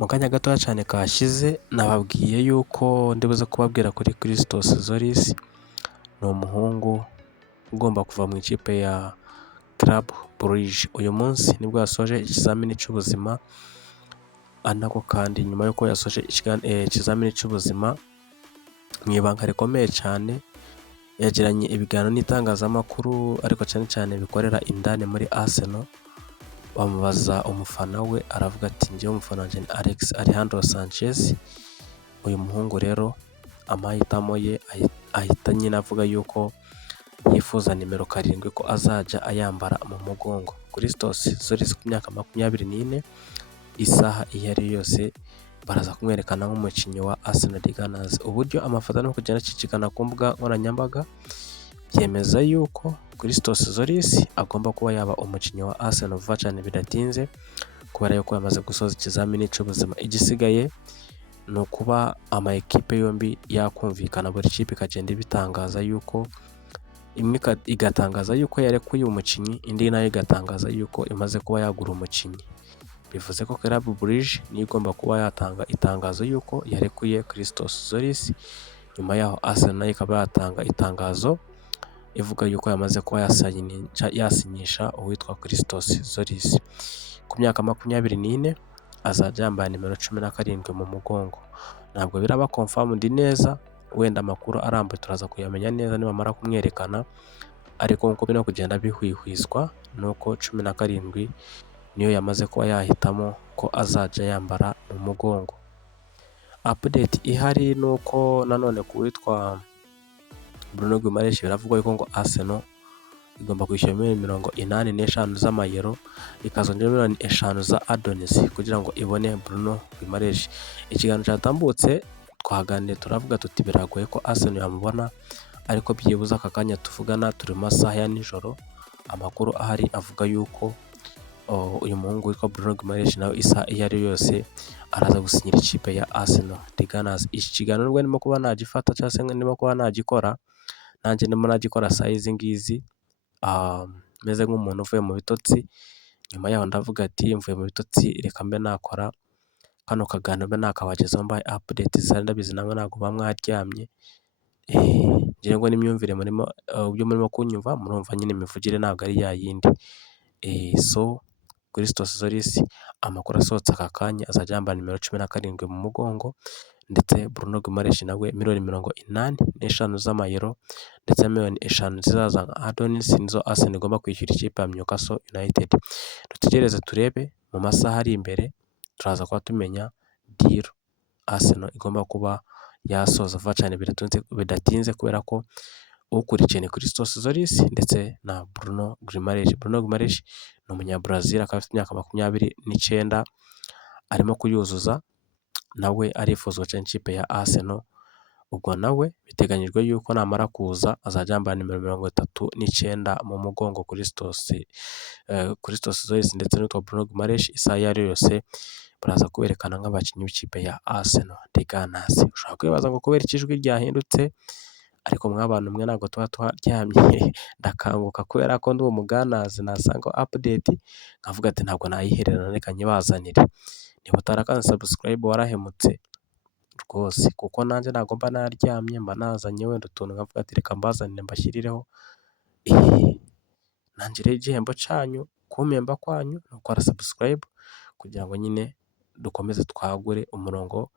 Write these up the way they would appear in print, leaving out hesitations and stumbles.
Mu kanya gatoya cyane kashize nababwiye yuko ndibuze kubabwira kuri Christos Zoris, ni umuhungu ugomba kuva mu ikipe ya Club Brugge. Uyu munsi nibwo yasoje ikizamini cy'ubuzima, anako kandi nyuma y'uko yasoje ikizamini cy'ubuzima mu ibanga rikomeye cyane, yagiranye ibiganiro n'itangazamakuru ariko cyane cyane bikorera indani muri Arsenal. Bamubaza umufana we, aravuga ati njyewe umufana wanjye ni Alex Alejandro Sanchez. Uyu muhungu rero amahitamo ye ahita nyine avuga yuko yifuza nimero 7 ko azajya ayambara mu mugongo. Christos Zoris ku myaka 24, isaha iyo ari yose baraza kumwerekana nk'umukinnyi wa Arsenal de Gunners. Uburyo amafoto no kugenda acicikana ku mbuga nkoranyambaga byemeza yuko Christos Zoris agomba kuba yaba umukinnyi wa Arsenal vuba cyane bidatinze, kubera yuko yamaze gusoza ikizamini cy'ubuzima. Igisigaye ni ukuba ama ekipe yombi yakumvikana, buri kipe ikagenda ibitangaza yuko imwe igatangaza yuko yarekuye umukinnyi, indi nayo igatangaza yuko imaze kuba yagura umukinnyi. Bivuze ko Club Brugge niyo igomba kuba yatanga itangazo yuko yarekuye Christos Zoris, nyuma yaho Arsenal nayo ikaba yatanga itangazo ivuga yuko yamaze kuba yasinyisha uwitwa Christos Zoris. Ku myaka 24 azajya yambaye nimero 17 mu mugongo. Ntabwo biraba confirmed neza, wenda amakuru arambuye turaza kuyamenya neza nibamara kumwerekana, ariko nkuko bino kugenda bihwihwiswa nuko 17 niyo yamaze kuba yahitamo ko azajya yambara mu mugongo. Update ihari nuko nanone kuwitwa Bruno Guimaraes biravugwa yuko ngo Arsenal igomba kwishyura $85 z'amayero, ikazongera $5 za Adonis kugira ngo ibone Bruno Guimaraes. Ikiganiro cyatambutse twaganiriye turavuga tuti biragoye ko Arsenal yamubona, ariko byibuza aka kanya tuvugana turi mu masaha ya nijoro, amakuru ahari avuga yuko uyu muhungu witwa Bruno Guimaraes nawe isaha iyo ari yose araza gusinyira ikipe ya Arsenal de Gunners. Iki kiganiro nubwo ndimo kuba nagifata cyangwa se ndimo kuba nagikora, nanjye ndimo nagikora saa izi ngizi, meze nk'umuntu uvuye mu bitotsi. Nyuma yaho ndavuga ati mvuye mu bitotsi, reka mbe nakora kano kaganiro, mbe nakabagezaho mbaye update zari ndabizi namwe ntabwo muba mwaryamye. Ngira ngo n'imyumvire murimo ubyo murimo kunyumva murumva nyine imivugire ntabwo ari yayindi. So Christos Zoris amakuru asohotse aka kanya azajya yambara nimero 17 mu mugongo, ndetse Bruno Guimaraes nawe $85 z'amayero ndetse $5 zizaza nka Adonis nizo Arsenal igomba kwishyura ikipe ya Newcastle United. Dutegereze turebe mu masaha ari imbere, turaza kuba tumenya deal Arsenal igomba kuba yasoza vuba cyane bidatinze, kubera ko ukurikiye ni Christos Zoris ndetse na Bruno Guimaraes. Bruno Guimaraes ni umunyabrazil, akaba afite imyaka 29, arimo kuyuzuza, nawe arifuzwa cyane ikipe ya Arsenal. Ubwo nawe biteganyijwe yuko namara kuza azajya yambara nimero 39 mu mugongo. Christos Zoris ndetse n'uwitwa Bruno Guimaraes isaha iyo ari yose baraza kuberekana nk'abakinnyi b'ikipe ya Arsenal de Gunners. Ushobora kwibaza ngo kubera ijwi ryahindutse, ariko mw'abantu mwe ntabwo tuba twaryamye, ndakanguka kubera ko ndi umuganazi nasanga update nkavuga ati ntabwo nayihererana, reka nyibazanire. Niba utarakanze subscribe warahemutse rwose, kuko nanjye ntabwo mba naryamye, mba nazanye wenda utuntu nkavuga ati reka mbazanire mbashyirireho. Nanjye rero igihembo cyanyu, kumpemba kwanyu ni ukora subscribe kugira ngo nyine dukomeze twagure umurongo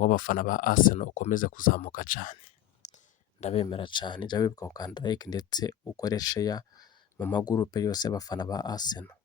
w'abafana ba Arsenal ukomeze kuzamuka cyane. Ndabemera cyane, jya wibuka gukanda like ndetse ukore share mu magurupe yose y'abafana ba Arsenal.